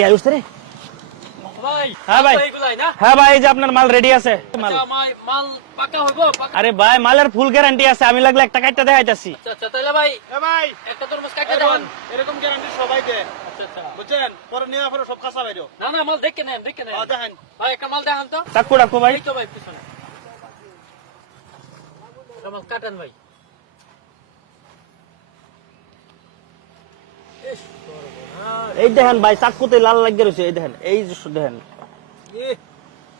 কে আইছ রে ভাই হ্যাঁ ভাই এইগুলাই না হ্যাঁ ভাই এই যে আপনার মাল রেডি আছে মাল মাল পাকা হইবো আরে ভাই মালের ফুল গ্যারান্টি আছে আমি লাগলে একটা কাটটা দেখাইতাছি আচ্ছা আচ্ছা তাহলে ভাই এ ভাই একটা তরমুজ কাটে দেন এরকম গ্যারান্টি সবাই দেয় আচ্ছা আচ্ছা বুঝছেন পরে নিয়ে পরে সব কাঁচা বাইরো না না মাল দেখে নেন দেখেন ভাই একটা মাল দেখান তো টাকু ডাকো ভাই এই তো ভাই পিছনে একটা মাল কাটেন ভাই এই দেখেন ভাই চাকুতে লাল লাগিয়ে রয়েছে এই দেখেন এই যে দেখেন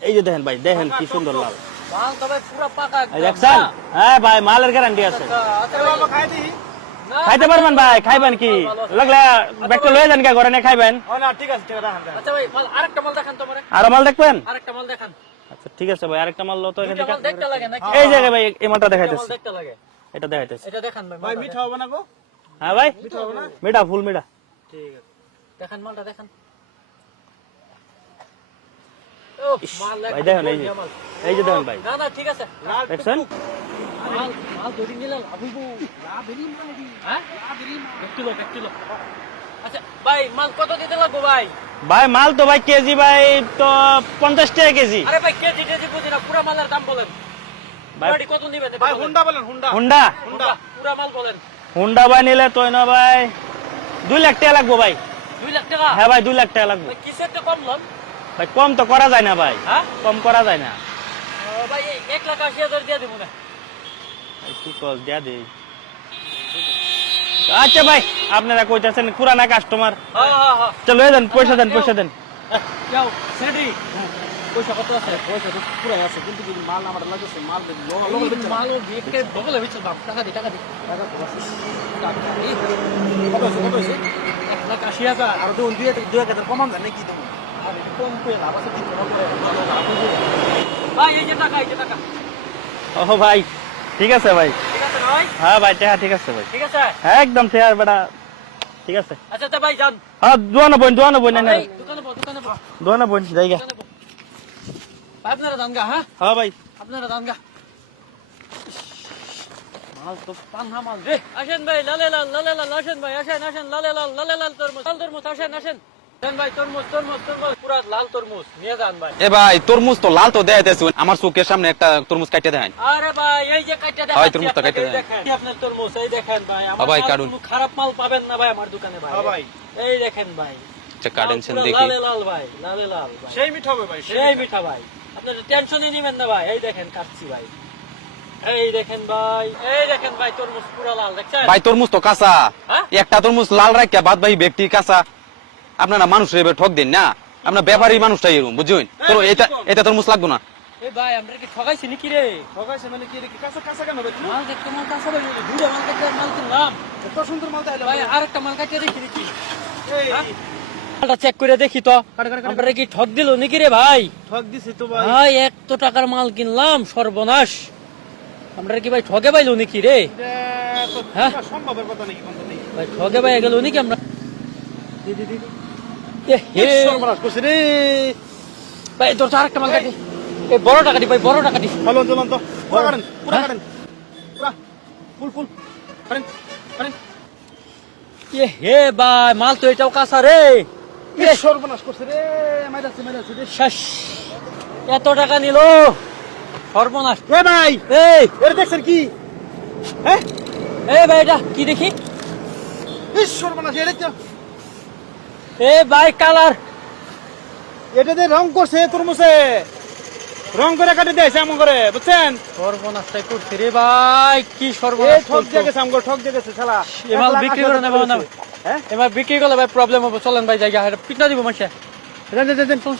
এই যে দেখেন ভাই দেখেন কি সুন্দর লাল মাল তো ভাই পুরো পাকা এই দেখছেন হ্যাঁ ভাই মালের গ্যারান্টি আছে আচ্ছা বাবা খাই দিই খাইতে পারবেন ভাই খাইবেন কি লাগলে ব্যাগটা লয়ে যান কে ঘরে না খাইবেন ও না ঠিক আছে রাখেন আচ্ছা ভাই মাল আরেকটা মাল দেখান তো আমারে আর মাল দেখবেন আরেকটা মাল দেখান আচ্ছা ঠিক আছে ভাই আরেকটা মাল লো তো এখানে দুইটা মাল দেখতে লাগে নাকি এই জায়গায় ভাই এই মালটা মাল দেখাইতেছি দেখতে লাগে এটা দেখাইতেছি এটা দেখান ভাই ভাই মালটা মিঠা হবে না গো হ্যাঁ ভাই মিঠা হবে না মিঠা ফুল মিঠা ঠিক আছে দেখান মালটা দেখান ইস, ভাই দেখেন এই যে দেখেন ভাই না না ঠিক আছে দেখছেন মাল মাল ধরি নিলে লাভ হইব লাভ হইব হ্যাঁ এক কিলো আচ্ছা ভাই মাল কত দিতে লাগবে ভাই ভাই মাল তো ভাই কেজি ভাই তো 50 টাকা কেজি আরে ভাই কেজি টেজি বুঝি না পুরা মালের দাম বলেন ভাই গাড়ি কত নিবেন ভাই হুন্ডা বলেন হুন্ডা হুন্ডা পুরা মাল বলেন হুন্ডা ভাই নিলে তো না ভাই 2 লাখ টাকা লাগবে ভাই 2 লাখ টাকা হ্যাঁ ভাই 2 লাখ টাকা লাগবে ভাই কিসের তো কম লন ভাই কম তো করা যায় না ভাই হ্যাঁ কম করা যায় না ভাই 1,80,000 দিয়ে দিব না একটু কল দেয়া দে আচ্ছা ভাই আপনারা কইতাছেন পুরানা কাস্টমার হ্যাঁ চলো দেন পয়সা দেন যাও সেডি পয়সা কত আছে পয়সা তো পুরো আছে কিন্তু যদি মাল আমার লাগছে মাল মালও বিকে বগলে বিচল বাপ টাকা দি কত আছে 1,80,000 আর তো 2,000 কমান জানে কি তুমি আর একটু কম করে লাভ আছে কি কম করে ভাই এই যে টাকা ও ভাই ঠিক আছে ভাই ঠিক আছে ভাই হ্যাঁ ভাই টাকা ঠিক আছে ভাই ঠিক আছে হ্যাঁ একদম শেয়ার বেটা ঠিক আছে আচ্ছা তা ভাই যান হ্যাঁ দোয়ানো বোন না ভাই দোকানে বল দোয়ানো বোন জায়গা ভাই আপনারা যান গা হ্যাঁ হ্যাঁ ভাই আপনারা যান গা মাল তো পান্না মাল রে আসেন ভাই লালে লাল আসেন ভাই আসেন লালে লাল তরমুজ আসেন দেন ভাই তরমুজ পুরা লাল তরমুজ নিয়ে যান ভাই এ ভাই তরমুজ তো লাল তো দেখাইতেছে আমার চোখের সামনে একটা তরমুজ কাটতে দেন আরে ভাই এই যে কাটটা দেখেন হয়, তরমুজটা কাইটে দেন। আপনার তরমুজ এই দেখেন ভাই আমার ভাই, মাল কাটুন। কোনো খারাপ মাল পাবেন না ভাই আমার দোকানে ভাই হ্যাঁ ভাই এই দেখেন ভাই আচ্ছা কাটেনছেন পুরা দেখি লাল ভাই সেই মিঠা হবে ভাই সেই মিঠা ভাই আপনার টেনশনই নেবেন না ভাই এই দেখেন কাটছি ভাই এই দেখেন ভাই তরমুজ পুরা লাল দেখছেন ভাই তরমুজ তো কাঁচা হ্যাঁ? একটা তরমুজ লাল রাখিয়া বাদ ভাই ব্যক্তি কাঁচা আপনারা মানুষের এবার ঠক দেন না আপনার ব্যাপারী মানুষটাই এরকম বুঝছেন তো এটা তরমুজ লাগবে না এই ভাই আমরা কি ঠগাইছি নাকি রে ঠকাইছে মানে কি রে কাঁচা কাঁচা কেন হবে তুমি মাল দেখতে মাল কাঁচা ভাই দুটো মাল দেখতে মাল কিনলাম এত সুন্দর মাল তাইলে ভাই আরেকটা মাল কাটিয়ে দেখি দেখি এই মালটা চেক করে দেখি তো আমরা কি ঠক দিল নাকি রে ভাই ঠক দিছি তো ভাই ভাই 100 টাকার মাল কিনলাম সর্বনাশ আমরা কি ভাই ঠগে পাইলো নাকি রে এটা তো হ্যাঁ? সম্ভবের কথা নাকি কোন নেই ভাই ঠগে পাই গেল নাকি আমরা দি এ হে সর্বনাশ করছে রে ভাই তোর তো আরেকটা মাল কাটি এই বড় টাকা দি ভাই বড় টাকা দি চলুন তো পুরা কাটেন পুরা ফুল কাটেন এ হে ভাই মাল তো এটাও কাঁচা রে সর্বনাশ করছে রে মাইরাছে রে শেষ এত টাকা নিল সর্বনাশ এ ভাই এই এর দেখছেন কি হ্যাঁ এই ভাই এটা কি দেখি সর্বনাশ এ ভাই কালার এটা যে রং করছে তরমুজে রং করে কাটে দিয়েছে এমন করে বুঝছেন সর্বনাশটাই করছে রে ভাই কি সর্বনাশ ঠক দিয়ে গেছে আমগো ঠক দিয়ে গেছে শালা এ মাল বিক্রি করে নেবো না হ্যাঁ এবার বিক্রি করলে ভাই প্রবলেম হবে চলেন ভাই জায়গা পিটনা দিব মাসে দেন শোন